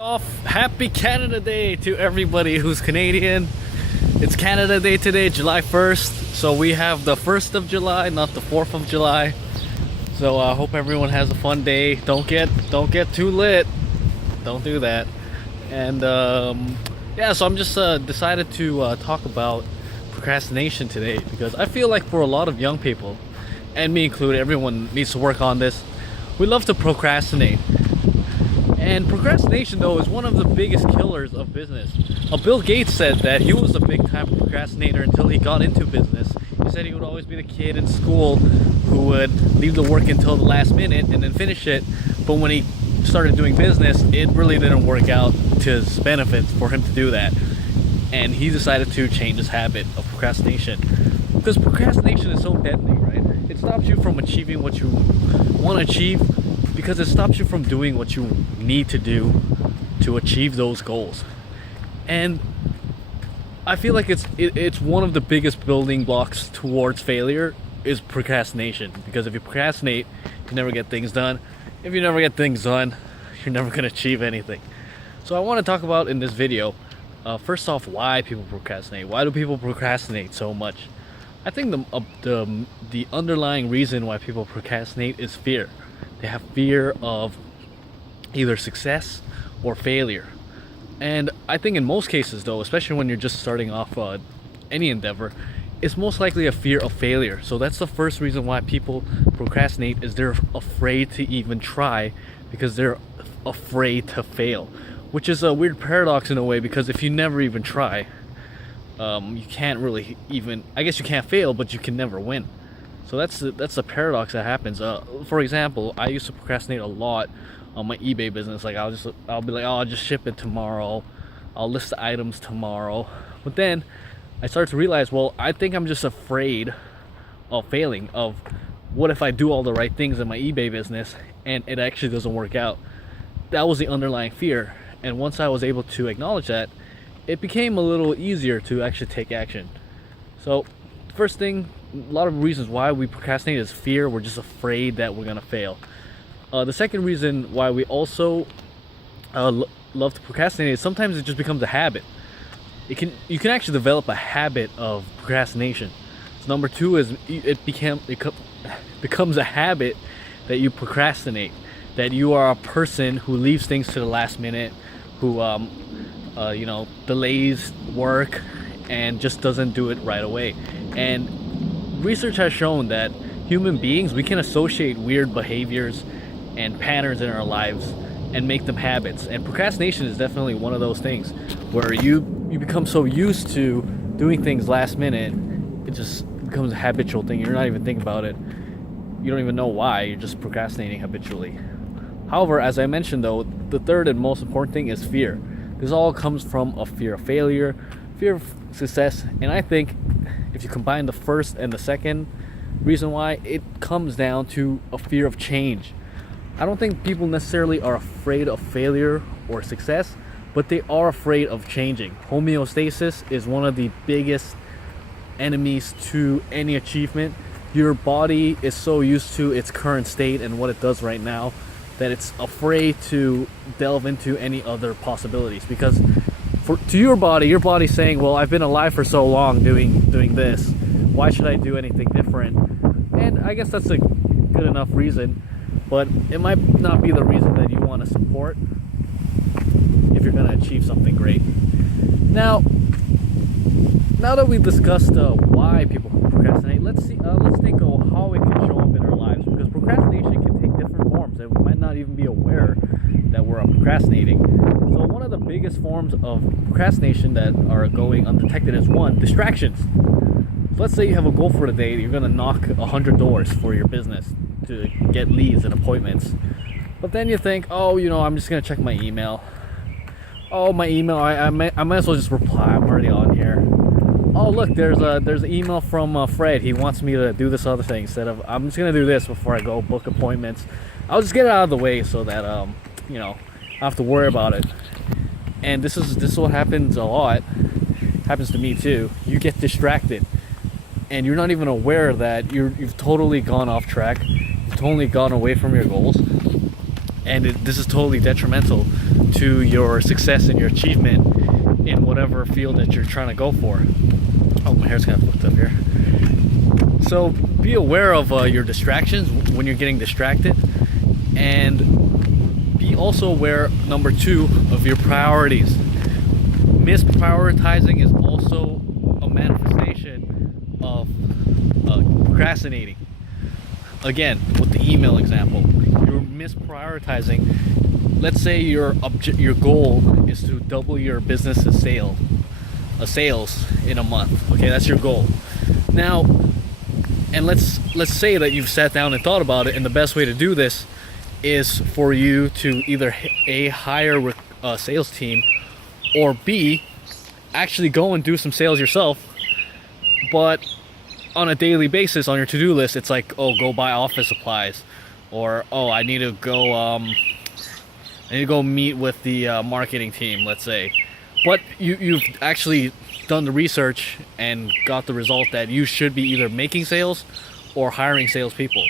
Happy Canada Day to everybody who's Canadian. It's Canada Day today, July 1st. So we have the 1st of July, not the 4th of July. So I hope everyone has a fun day. Don't get too lit. Don't do that. And yeah, so I'm just decided to talk about procrastination today because I feel like for a lot of young people, and me included, everyone needs to work on this. We love to procrastinate. And procrastination, though, is one of the biggest killers of business. Bill Gates said that he was a big-time procrastinator until he got into business. He said he would always be the kid in school who would leave the work until the last minute and then finish it. But when he started doing business, it really didn't work out to his benefits for him to do that. And he decided to change his habit of procrastination. Because procrastination is so deadly, right? It stops you from achieving what you want to achieve, because it stops you from doing what you need to do to achieve those goals. And I feel like it's one of the biggest building blocks towards failure is procrastination. Because if you procrastinate, you never get things done. If you never get things done, you're never going to achieve anything. So I want to talk about in this video, first off, why people procrastinate. Why do people procrastinate so much? I think the underlying reason why people procrastinate is fear. They have fear of either success or failure. And I think in most cases, though, especially when you're just starting off any endeavor, it's most likely a fear of failure. So that's the first reason why people procrastinate, is they're afraid to even try because they're afraid to fail. Which is a weird paradox in a way, because if you never even try, you can't really even, I guess you can't fail, but you can never win. So that's the paradox that happens. For example, I used to procrastinate a lot on my eBay business. Like I'll be like, oh, I'll just ship it tomorrow. I'll list the items tomorrow. But then I started to realize, well, I think I'm just afraid of failing. Of what if I do all the right things in my eBay business and it actually doesn't work out? That was the underlying fear. And once I was able to acknowledge that, it became a little easier to actually take action. So first thing, a lot of reasons why we procrastinate is fear. We're just afraid that we're gonna fail. The second reason why we also love to procrastinate is sometimes it just becomes a habit. You can actually develop a habit of procrastination. So number two is it becomes a habit that you procrastinate. That you are a person who leaves things to the last minute, who delays work and just doesn't do it right away. And research has shown that human beings, we can associate weird behaviors and patterns in our lives and make them habits. And procrastination is definitely one of those things where you become so used to doing things last minute, it just becomes a habitual thing. You're not even thinking about it. You don't even know why. You're just procrastinating habitually. However, as I mentioned though, the third and most important thing is fear. This all comes from a fear of failure, fear of success, and I think if you combine the first and the second reason why, it comes down to a fear of change. I don't think people necessarily are afraid of failure or success, but they are afraid of changing. Homeostasis is one of the biggest enemies to any achievement. Your body is so used to its current state and what it does right now that it's afraid to delve into any other possibilities, because to your body's saying, well, I've been alive for so long doing this, why should I do anything different? And I guess that's a good enough reason, but it might not be the reason that you want to support if you're going to achieve something great. Now that we've discussed why people procrastinate, let's think of how it can show up in our lives, because procrastination can take different forms and we might not even be aware that we're procrastinating. So one of the biggest forms of procrastination that are going undetected is one, distractions. So let's say you have a goal for the day, you're going to knock 100 doors for your business to get leads and appointments. But then you think, oh, I'm just going to check my email. Oh, my email, I might as well just reply, I'm already on here. Oh, look, there's an email from Fred. He wants me to do this other thing instead of, I'm just going to do this before I go book appointments. I'll just get it out of the way so that, I don't have to worry about it. And this is what happens a lot. Happens to me too. You get distracted and you're not even aware that you've totally gone off track. You've totally gone away from your goals. And this is totally detrimental to your success and your achievement in whatever field that you're trying to go for. Oh, my hair's kind of flipped up here. So be aware of your distractions when you're getting distracted, and be also aware, number 2, of your priorities. Misprioritizing is also a manifestation of procrastinating. Again, with the email example, you're misprioritizing. Let's say your goal is to double your business's sales in a month. Okay, that's your goal. Now, and let's say that you've sat down and thought about it, and the best way to do this is for you to either A, hire a sales team, or B, actually go and do some sales yourself. But on a daily basis on your to-do list, it's like, oh, go buy office supplies, or oh, I need to go meet with the marketing team, let's say. But you've actually done the research and got the result that you should be either making sales or hiring salespeople.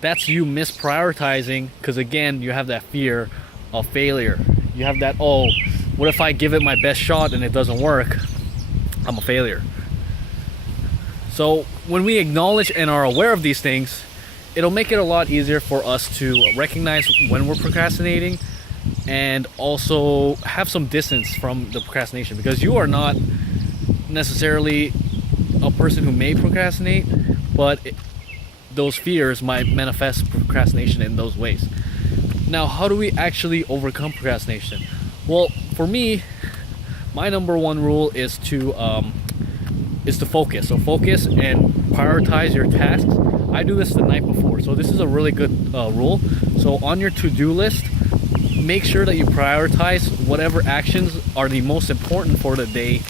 That's you misprioritizing, because again, you have that fear of failure. You have that, oh, what if I give it my best shot and it doesn't work? I'm a failure. So when we acknowledge and are aware of these things, it'll make it a lot easier for us to recognize when we're procrastinating, and also have some distance from the procrastination, because you are not necessarily a person who may procrastinate, but those fears might manifest procrastination in those ways. Now, how do we actually overcome procrastination? Well, for me, my number 1 rule is to focus. So focus and prioritize your tasks. I do this the night before, so this is a really good rule. So on your to-do list, make sure that you prioritize whatever actions are the most important for the day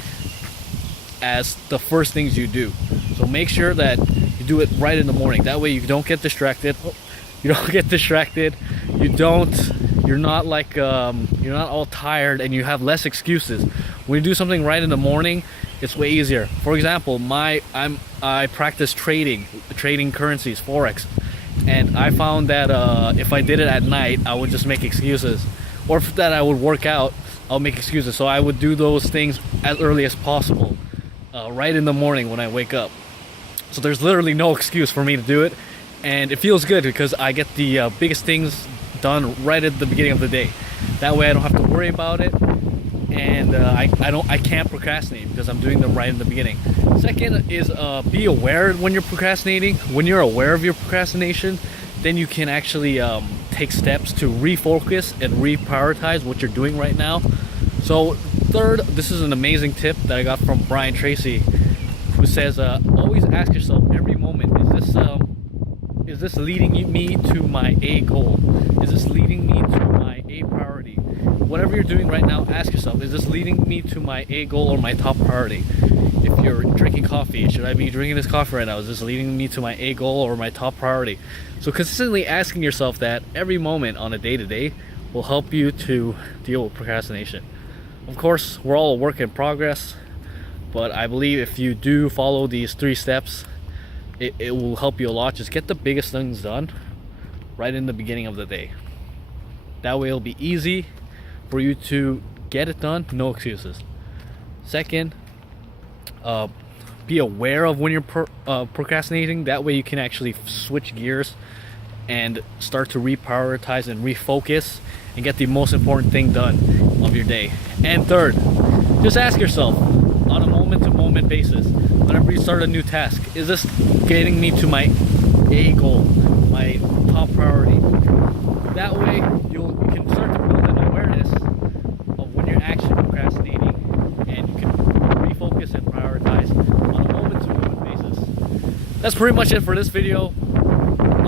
as the first things you do. So make sure that you do it right in the morning. That way you don't get distracted. You're not like you're not all tired, and you have less excuses. When you do something right in the morning, it's way easier. For example, I practice trading currencies, forex, and I found that if I did it at night, I would just make excuses, or if that I would work out, I'll make excuses. So I would do those things as early as possible, right in the morning when I wake up. So there's literally no excuse for me to do it, and it feels good because I get the biggest things done right at the beginning of the day. That way I don't have to worry about it, and I can't procrastinate because I'm doing them right in the beginning. Second is be aware when you're procrastinating. When you're aware of your procrastination, then you can actually take steps to refocus and reprioritize what you're doing right now. So third, this is an amazing tip that I got from Brian Tracy, who says always ask yourself every moment, is this leading me to my A goal? Is this leading me to my A priority? Whatever you're doing right now, ask yourself, is this leading me to my A goal or my top priority? If you're drinking coffee, should I be drinking this coffee right now? Is this leading me to my A goal or my top priority? So consistently asking yourself that every moment on a day-to-day will help you to deal with procrastination. Of course, we're all a work in progress, but I believe if you do follow these 3 steps, it will help you a lot. Just get the biggest things done right in the beginning of the day. That way it'll be easy for you to get it done, no excuses. Second, be aware of when you're procrastinating. That way you can actually switch gears and start to reprioritize and refocus and get the most important thing done of your day. And third, just ask yourself on a moment-to-moment basis, whenever you start a new task, is this getting me to my A goal, my top priority? That way you can start to build an awareness of when you're actually procrastinating, and you can refocus and prioritize on a moment-to-moment basis. That's pretty much it for this video.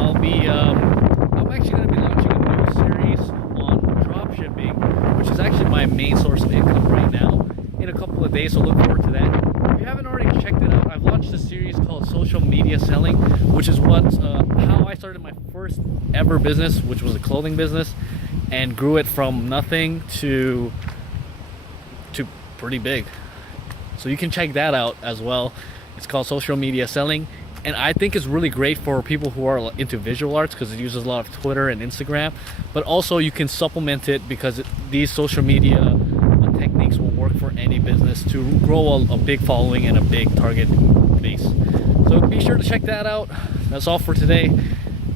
I'm actually going to be launching a new series on dropshipping, which is actually my main source of income right now, in a couple of days, so look forward to that. If you haven't already checked it out, I've launched a series called Social Media Selling, which is how I started my first ever business, which was a clothing business, and grew it from nothing to pretty big. So you can check that out as well. It's called Social Media Selling. And I think it's really great for people who are into visual arts because it uses a lot of Twitter and Instagram. But also you can supplement it because these social media techniques will work for any business to grow a big following and a big target base. So be sure to check that out. That's all for today.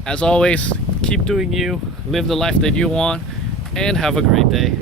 As always, keep doing you, live the life that you want, and have a great day.